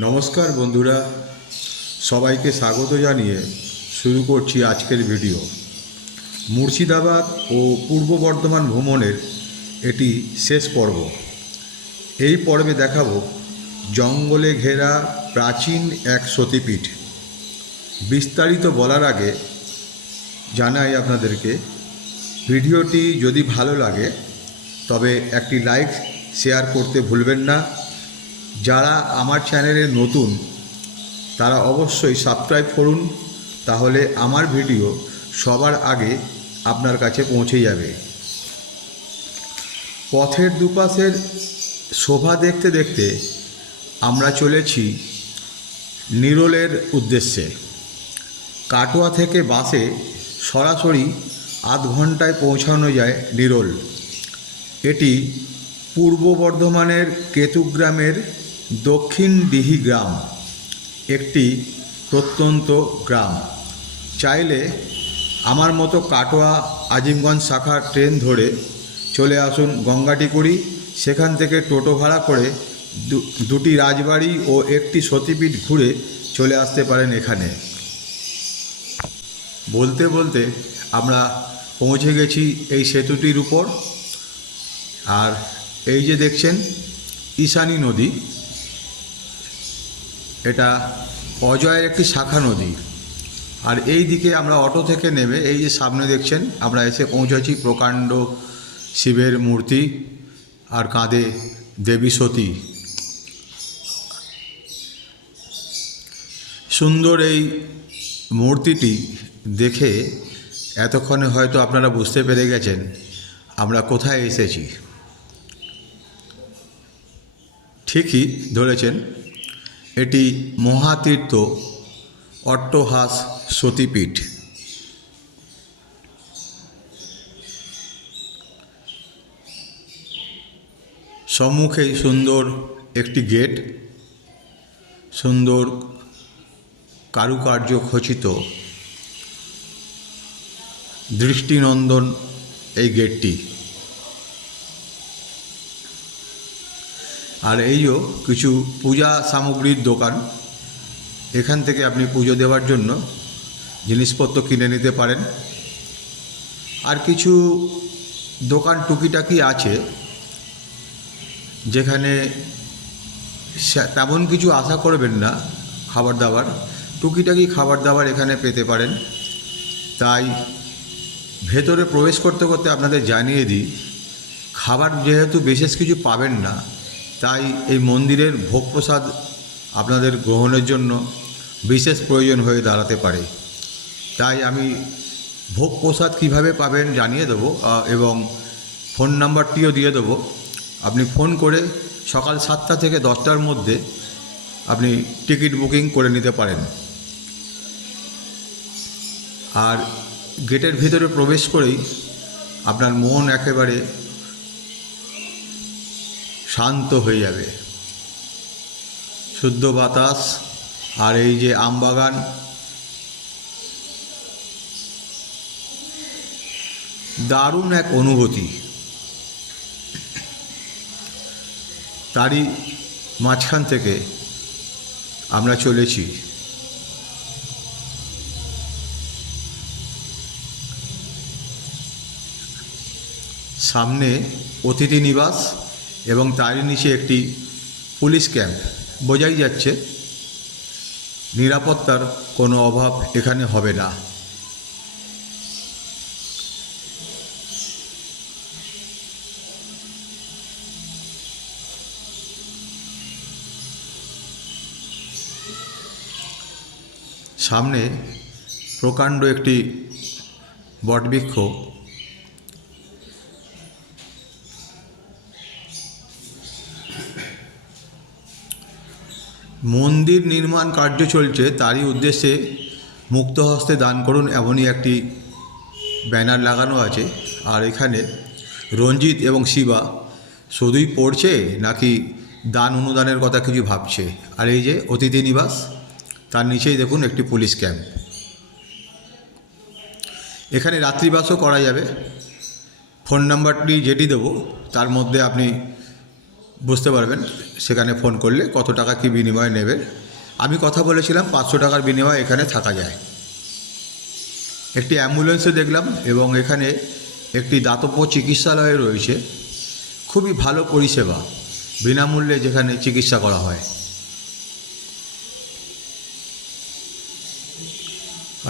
নমস্কার বন্ধুরা, সবাইকে স্বাগত জানিয়ে শুরু করছি আজকের ভিডিও। মুর্শিদাবাদ ও পূর্ব বর্ধমান ভ্রমণের এটি শেষ পর্ব। এই পর্বে দেখাবো জঙ্গলে ঘেরা প্রাচীন এক সতীপীঠ। বিস্তারিত বলার আগে জানাই আপনাদেরকে, ভিডিওটি যদি ভালো লাগে তবে একটি লাইক শেয়ার করতে ভুলবেন না। যারা আমার চ্যানেলে নতুন তারা অবশ্যই সাবস্ক্রাইব করুন, তাহলে আমার ভিডিও সবার আগে আপনার কাছে পৌঁছে যাবে। পথের দুপাশের শোভা দেখতে দেখতে আমরা চলেছি নিরোলের উদ্দেশ্যে। কাটোয়া থেকে বাসে সরাসরি আধ ঘন্টায় পৌঁছানো যায় নিরোল। এটি পূর্ব বর্ধমানের কেতুগ্রামের দক্ষিণ ডিহি গ্রাম, একটি প্রত্যন্ত গ্রাম। চাইলে আমার মতো কাটোয়া আজিমগঞ্জ শাখার ট্রেন ধরে চলে আসুন গঙ্গাটিকুড়ি। সেখান থেকে টোটো ভাড়া করে দুটি রাজবাড়ি ও একটি সতীপীঠ ঘুরে চলে আসতে পারেন এখানে। বলতে বলতে আমরা পৌঁছে গেছি এই সেতুটির উপর। আর এই যে দেখছেন ঈশানী নদী, এটা অজয়ের একটি শাখা নদী। আর এই দিকে আমরা অটো থেকে নেমে এই যে সামনে দেখছেন আমরা এসে পৌঁছেছি প্রকাণ্ড শিবের মূর্তি আর কাঁধে দেবী সতী। সুন্দর এই মূর্তিটি দেখে এতক্ষণে হয়তো আপনারা বুঝতে পেরে গেছেন আমরা কোথায় এসেছি। ঠিকই ধরেছেন, এটি মহাতীর্থ অট্টহাস সতীপীঠ। সম্মুখেই সুন্দর একটি গেট, সুন্দর কারুকার্য খচিত, দৃষ্টিনন্দন এই গেটটি। আর এইও কিছু পূজা সামগ্রীর দোকান। এখান থেকে আপনি পুজো দেওয়ার জন্য জিনিসপত্র কিনে নিতে পারেন। আর কিছু দোকান টুকিটাকি আছে যেখানে তেমন কিছু আশা করবেন না খাবার দাবার, টুকিটাকি খাবার দাবার এখানে পেতে পারেন। তাই ভেতরে প্রবেশ করতে করতে আপনাদের জানিয়ে দিই, খাবার যেহেতু বিশেষ কিছু পাবেন না, তাই এই মন্দিরের ভোগ প্রসাদ আপনাদের গ্রহণের জন্য বিশেষ প্রয়োজন হয়ে দাঁড়াতে পারে। তাই আমি ভোগ প্রসাদ কীভাবে পাবেন জানিয়ে দেবো এবং ফোন নাম্বারটিও দিয়ে দেবো। আপনি ফোন করে সকাল 7টা থেকে 10টার মধ্যে আপনি টিকিট বুকিং করে নিতে পারেন। আর গেটের ভিতরে প্রবেশ করেই আপনার মন একেবারে শান্ত হয়ে যাবে। শুদ্ধ বাতাস আর এই যে আমবাগান, দারুণ এক অনুভূতি। তারই মাঝখান থেকে আমরা চলেছি। সামনে অতিথি নিবাস এবং তারই নিচে একটি পুলিশ ক্যাম্প। বোঝাই যাচ্ছে নিরাপত্তার কোনো অভাব এখানে হবে না। সামনে প্রকাণ্ড একটি বটবৃক্ষ। মন্দির নির্মাণ কার্য চলছে, তারই উদ্দেশ্যে মুক্ত হস্তে দান করুন এমনই একটি ব্যানার লাগানো আছে। আর এখানে রঞ্জিত এবং শিবা শুধুই পড়ছে নাকি দান অনুদানের কথা কিছু ভাবছে। আর এই যে অতিথি নিবাস, তার নিচেই দেখুন একটি পুলিশ ক্যাম্প। এখানে রাত্রিবাসও করা যাবে। ফোন নাম্বারটি যেটি দেবো তার মধ্যে আপনি বুঝতে পারবেন সেখানে ফোন করলে কত টাকা কী বিনিময়ে নেবে। আমি কথা বলেছিলাম 500 টাকার বিনিময়ে এখানে থাকা যায়। একটি অ্যাম্বুলেন্সও দেখলাম এবং এখানে একটি দাতব্য চিকিৎসালয় রয়েছে, খুবই ভালো পরিষেবা, বিনামূল্যে যেখানে চিকিৎসা করা হয়।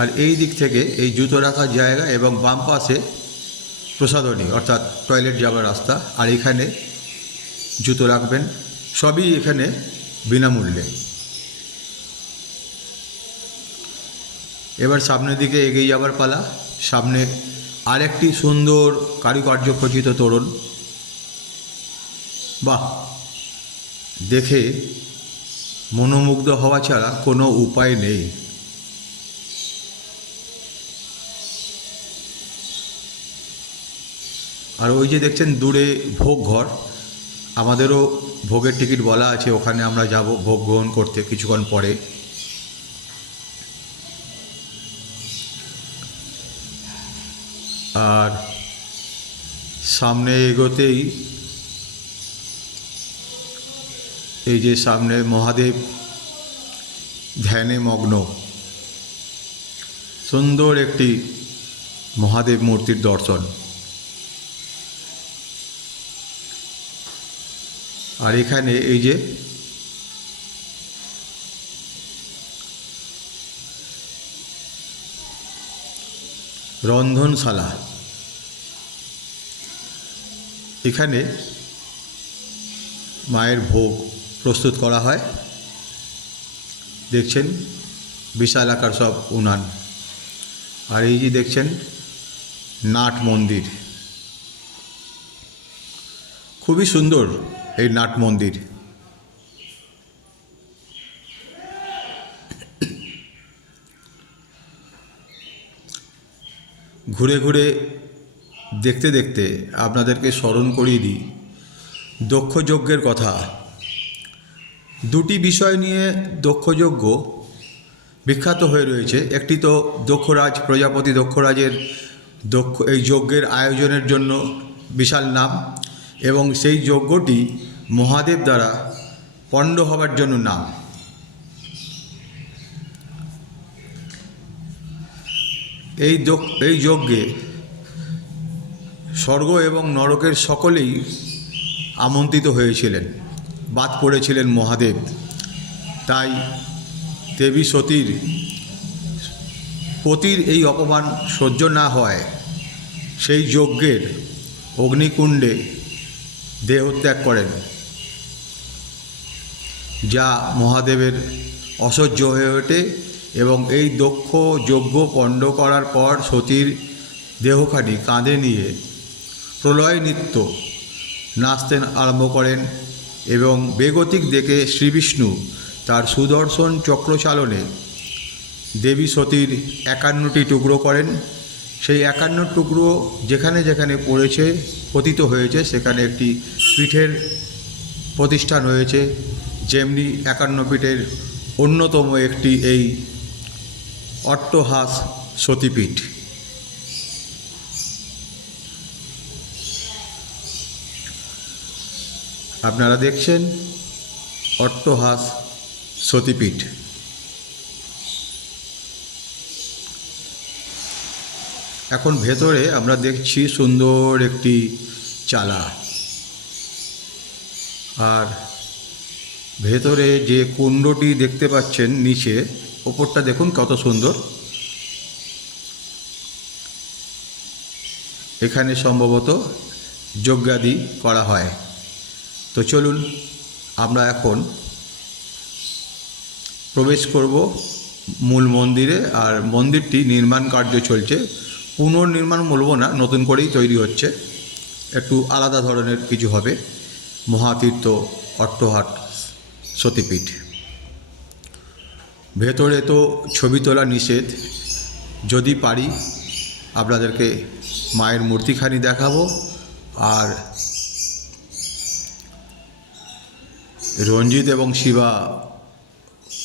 আর এই দিক থেকে এই জুতো রাখার জায়গা এবং বাম পাশে প্রসাধনী অর্থাৎ টয়লেট যাওয়ার রাস্তা, আর এখানে জুতো রাখবেন, সবই এখানে বিনামূল্যে। এবার সামনের দিকে এগিয়ে যাবার পালা। সামনে আরেকটি সুন্দর কারুকার্য খচিত তোরণ, বাহ, দেখে মনোমুগ্ধ হওয়া ছাড়া কোনো উপায় নেই। আর ওই যে দেখছেন দূরে ভোগ ঘর, আমাদেরও ভোগের টিকিট বলা আছে, ওখানে আমরা যাব ভোগ গ্রহণ করতে কিছুক্ষণ পরে। আর সামনে এগোতেই এই যে সামনে মহাদেব ধ্যানে মগ্ন, সুন্দর একটি মহাদেব মূর্তির দর্শন। আর এখানে এই যে রন্ধনশালা, এখানে মায়ের ভোগ প্রস্তুত করা হয়। দেখছেন বিশাল আকার সব উনান। আর এই যে দেখছেন নাট মন্দির, খুবই সুন্দর এই নাট মন্দির। ঘুরে ঘুরে দেখতে দেখতে আপনাদেরকে স্মরণ করিয়ে দিই দক্ষযজ্ঞের কথা। দুটি বিষয় নিয়ে দক্ষযজ্ঞ বিখ্যাত হয়ে রয়েছে। একটি তো দক্ষরাজ, প্রজাপতি দক্ষরাজের এই যজ্ঞের আয়োজনের জন্য বিশাল নাম, এবং সেই যজ্ঞটি মহাদেব দ্বারা পণ্ড হবার জন্য নাম। এই যজ্ঞে স্বর্গ এবং নরকের সকলেই আমন্ত্রিত হয়েছিলেন, বাদ পড়েছিলেন মহাদেব। তাই দেবী সতীর পতির এই অপমান সহ্য না হয় সেই যজ্ঞের অগ্নিকুণ্ডে দেহত্যাগ করেন, যা মহাদেবের অসহ্য হয়ে ওঠে। এবং এই দক্ষ যজ্ঞ পণ্ড করার পর সতীর দেহখানি কাঁধে নিয়ে প্রলয় নৃত্য নাচতে আরম্ভ করেন, এবং বেগতিক দেখে শ্রীবিষ্ণু তার সুদর্শন চক্রচালনে দেবী সতীর 51টি টুকরো করেন। সেই 51 টুকরো যেখানে যেখানে পড়েছে, পতিত হয়েছে, সেখানে একটি পীঠের প্রতিষ্ঠান হয়েছে। যেমনি 51 পীঠের অন্যতম একটি এই অট্টহাস সতীপীঠ। আপনারা দেখছেন অট্টহাস সতীপীঠ। এখন ভেতরে আমরা দেখছি সুন্দর একটি চালা, আর ভেতরে যে কুণ্ডটি দেখতে পাচ্ছেন নিচে, ওপরটা দেখুন কত সুন্দর। এখানে সম্ভবত যজ্ঞাদি করা হয়। তো চলুন আমরা এখন প্রবেশ করব মূল মন্দিরে। আর মন্দিরটি নির্মাণ কার্য চলছে, পুনর্নির্মাণ বলবো না, নতুন করেই তৈরি হচ্ছে, একটু আলাদা ধরনের কিছু হবে। মহাতীর্থ অট্টহাস সতীপীঠ। ভেতরে তো ছবি তোলা নিষেধ, যদি পারি আপনাদেরকে মায়ের মূর্তিখানি দেখাবো। আর রঞ্জিত এবং শিবা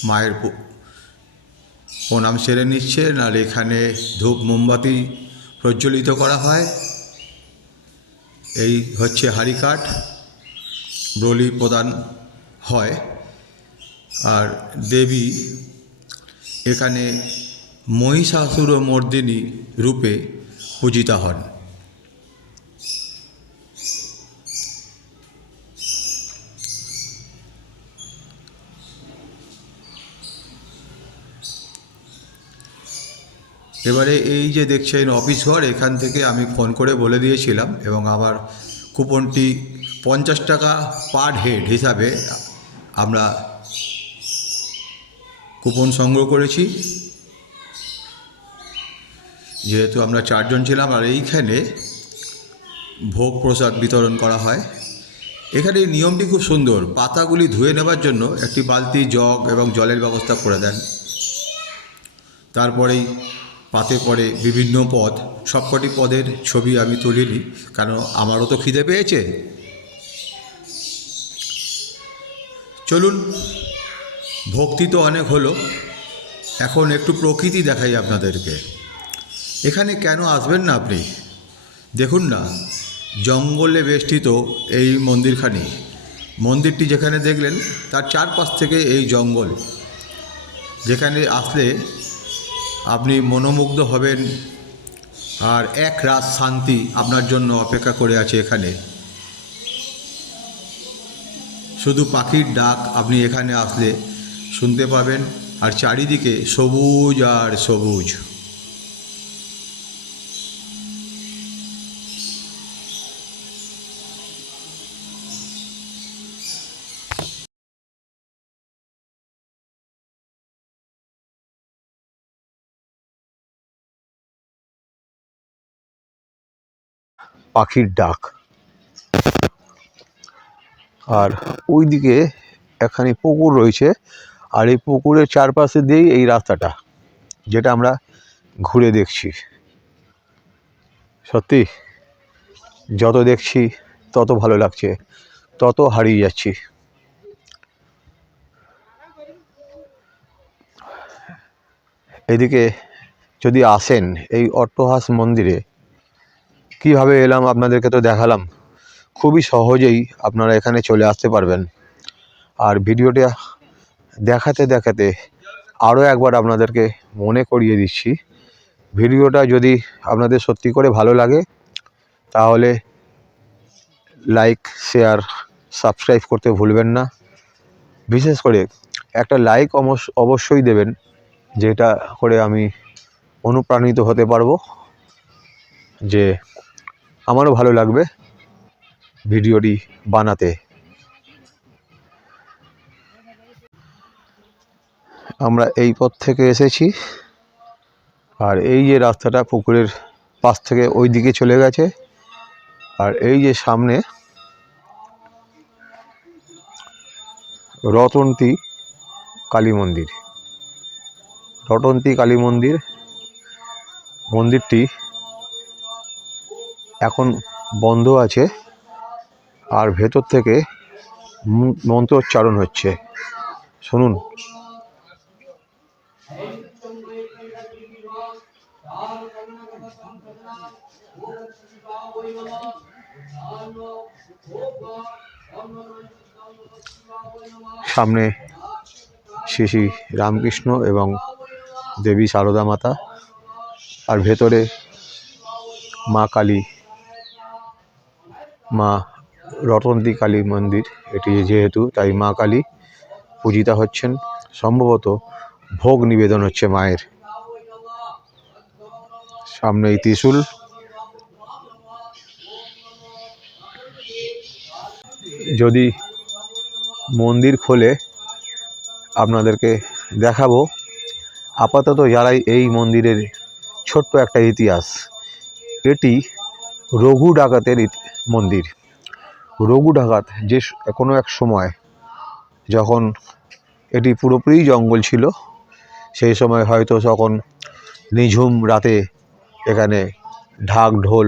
মায়ের প্রণাম সেরে নিচ্ছে, নাহলে এখানে ধূপ মোমবাতি প্রজ্বলিত করা হয়। এই হচ্ছে হাঁড়িকাঠ, বলি প্রদান হয়। আর দেবী এখানে মহিষাসুরমর্দিনী রূপে পূজিতা হন। এবারে এই যে দেখছেন অফিস ঘর, এখান থেকে আমি ফোন করে বলে দিয়েছিলাম এবং আমার কুপনটি 50 টাকা পার হেড হিসাবে আমরা কুপন সংগ্রহ করেছি, যেহেতু আমরা 4 জন ছিলাম। আর এইখানে ভোগ প্রসাদ বিতরণ করা হয়। এখানে নিয়মটি খুব সুন্দর, পাতাগুলি ধুয়ে নেবার জন্য একটি বালতি, জগ এবং জলের ব্যবস্থা করে দেন। তারপরেই পাতে পড়ে বিভিন্ন পদ। সবকটি পদের ছবি আমি তুলিনি, কারণ আমারও তো খিদে পেয়েছে। চলুন, ভক্তি তো অনেক হলো, এখন একটু প্রকৃতি দেখাই আপনাদেরকে। এখানে কেন আসবেন না আপনি? দেখুন না, জঙ্গলে বেষ্টিত এই মন্দিরখানি। মন্দিরটি যেখানে দেখলেন তার চারপাশ থেকে এই জঙ্গল, যেখানে আসলে আপনি মনোমুগ্ধ হবেন। আর এক রাত শান্তি আপনার জন্য অপেক্ষা করে আছে এখানে। শুধু পাখির ডাক আপনি এখানে আসলে শুনতে পাবেন, আর চারিদিকে সবুজ আর সবুজ। পাখির ডাক। আর ওইদিকে এখানে পুকুর রয়েছে, আর এই পুকুরের চারপাশে দিয়েই এই রাস্তাটা, যেটা আমরা ঘুরে দেখছি। সত্যি যত দেখছি তত ভালো লাগছে, তত হারিয়ে যাচ্ছি। এদিকে যদি আসেন এই অট্টহাস মন্দিরে, কিভাবে এলাম আপনাদেরকে তো দেখালাম। খুবই সহজেই আপনারা এখানে চলে আসতে পারবেন। আর ভিডিওটা দেখাতে দেখাতে আরও একবার আপনাদেরকে মনে করিয়ে দিচ্ছি, ভিডিওটা যদি আপনাদের সত্যি করে ভালো লাগে তাহলে লাইক, শেয়ার, সাবস্ক্রাইব করতে ভুলবেন না। বিশেষ করে একটা লাইক অবশ্যই দেবেন, যেটা করে আমি অনুপ্রাণিত হতে পারবো, যে আমারও ভালো লাগবে ভিডিওটি বানাতে। আমরা এই পথ থেকে এসেছি, আর এই যে রাস্তাটা পুকুরের পাশ থেকে ওই দিকে চলে গেছে। আর এই যে সামনে রটন্তী কালী মন্দির। রটন্তী কালী মন্দির, মন্দিরটি এখন বন্ধ আছে, আর ভেতর থেকে মন্ত্রোচ্চারণ হচ্ছে, শুনুন। সামনে শ্রী শ্রী রামকৃষ্ণ এবং দেবী সারদা মাতা, আর ভেতরে মা কালী, মা রটন্তী কালী মন্দির এটি যেহেতু, তাই মা কালী পূজিতা হচ্ছেন। সম্ভবত ভোগ নিবেদন হচ্ছে মায়ের। সামনে এই ত্রিশূল। যদি মন্দির খোলে আপনাদেরকে দেখাবো। আপাতত যারাই এই মন্দিরের ছোট্ট একটা ইতিহাস, এটি রঘু ডাকাতের মন্দির। রঘু ডাকাত যে কোনো এক সময়, যখন এটি পুরোপুরি জঙ্গল ছিল, সেই সময় হয়তো তখন নিঝুম রাতে এখানে ঢাক ঢোল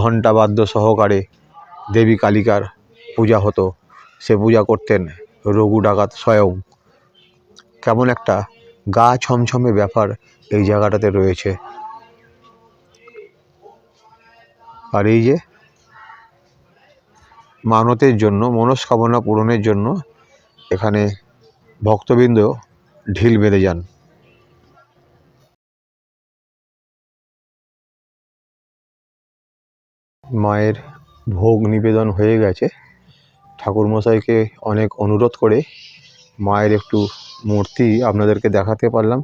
ঘণ্টা বাদ্য সহকারে দেবী কালিকার পূজা হতো। সে পূজা করতেন রঘু ডাকাত স্বয়ং। কেমন একটা গা ছমছমে ব্যাপার এই জায়গাটাতে রয়েছে। আর এই যে মানতের জন্য, মনস্কামনা পূরণের জন্য এখানে ভক্তবৃন্দ ঢিল বেঁধে যান। মায়ের ভোগ নিবেদন হয়ে গেছে। ঠাকুরমশাইকে অনেক অনুরোধ করে মায়ের একটু মূর্তি আপনাদেরকে দেখাতে পারলাম।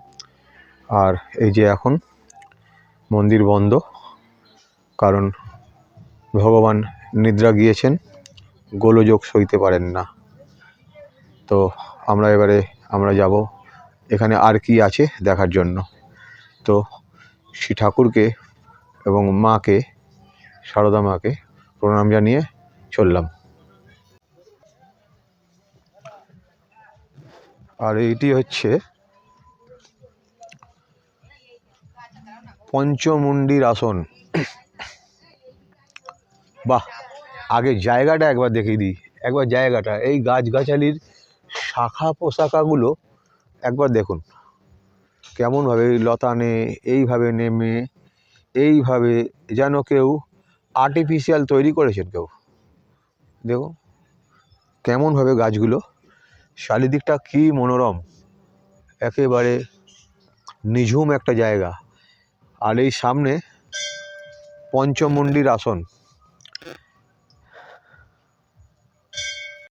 আর এই যে এখন মন্দির বন্ধ, কারণ ভগবান নিদ্রা গিয়েছেন, গোলযোগ সইতে পারেন না। তো আমরা যাব এখানে আর কি আছে দেখার জন্য। তো শ্রী ঠাকুরকে এবং মাকে, সারদা মাকে প্রণাম জানিয়ে চললাম। আর এইটি হচ্ছে পঞ্চমুণ্ডির আসন। বাহ, আগে জায়গাটা একবার দেখিয়ে দিই, একবার জায়গাটা, এই গাছগাছালির শাখা পোশাকাগুলো একবার দেখুন কেমনভাবে লতানে এইভাবে নেমে, এইভাবে যেন কেউ আর্টিফিশিয়াল তৈরি করেছেন কেউ। দেখুন কেমনভাবে গাছগুলো, চারিদিকটা কী মনোরম, একেবারে নিঝুম একটা জায়গা। আর এই সামনে পঞ্চমুণ্ডির আসন।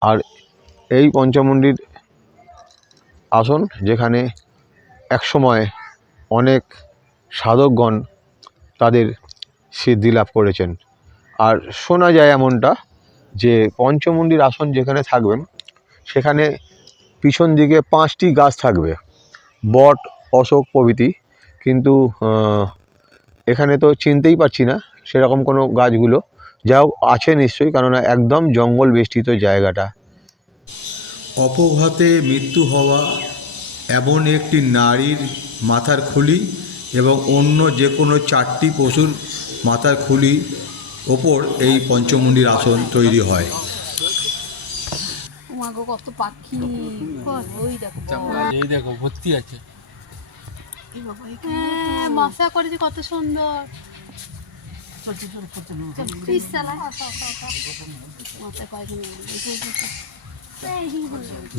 আর এই পঞ্চমুণ্ডির আসন যেখানে একসময় অনেক সাধকগণ তাদের সিদ্ধি লাভ করেছেন। আর শোনা যায় এমনটা যে পঞ্চমুণ্ডির আসন যেখানে থাকবেন সেখানে পিছন দিকে 5টি গাছ থাকবে, বট, অশোক প্রভৃতি। কিন্তু এখানে তো চিনতেই পারছি না সেরকম কোনো গাছগুলো, যাও আছে নিশ্চয়ই, কেননা একদম জঙ্গল বেষ্টিত জায়গাটা। অপঘাতে মৃত্যু হওয়া এমন একটি নারীর মাথার খুলি এবং অন্য যে কোনো 4টি পশুর মাথার খুলি ওপর এই পঞ্চমুণ্ডির আসন তৈরি হয়। কত পাখি, ওই দেখো, এই দেখো ভর্তি আছে। মাছা করেছে কত সুন্দর।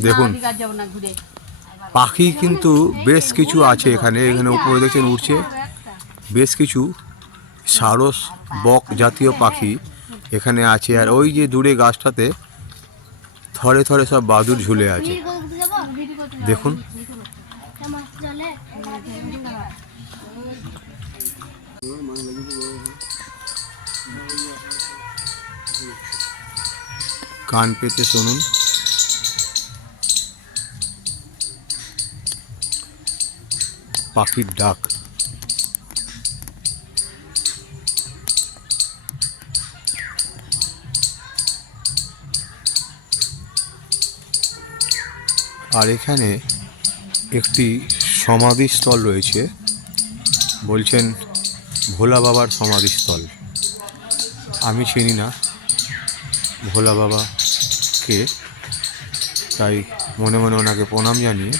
দেখুন পাখি কিন্তু বেশ কিছু আছে এখানে। এখানে উপরে দেখছেন উঠছে বেশ কিছু সারস, বক জাতীয় পাখি এখানে আছে। আর ওই যে দূরে গাছটাতে থরে থরে সব বাদুড় ঝুলে আছে, দেখুন। কান পেতে শুনুন। পাখির ডাক। আর এখানে একটি সমাধিস্থল রয়েছে, বলছেন ভোলা বাবার সমাধিস্থল। আমি চিনি না ভোলা বাবা কে, তাই মনে মনে ওনাকে প্রণাম জানিয়ে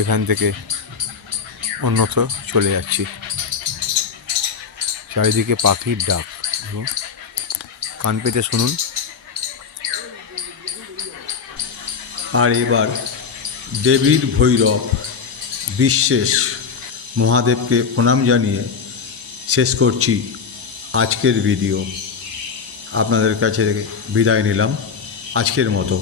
এখান থেকে অন্যত্র চলে যাচ্ছি। চারিদিকে পাখির ডাক, কান পেতে শুনুন। আর এবার দেবীর ভৈরব বিশ্বেশ মহাদেবকে প্রণাম জানিয়ে শেষ করছি আজকের ভিডিও। আপনাদের কাছে বিদায় নিলাম আজকের মতো।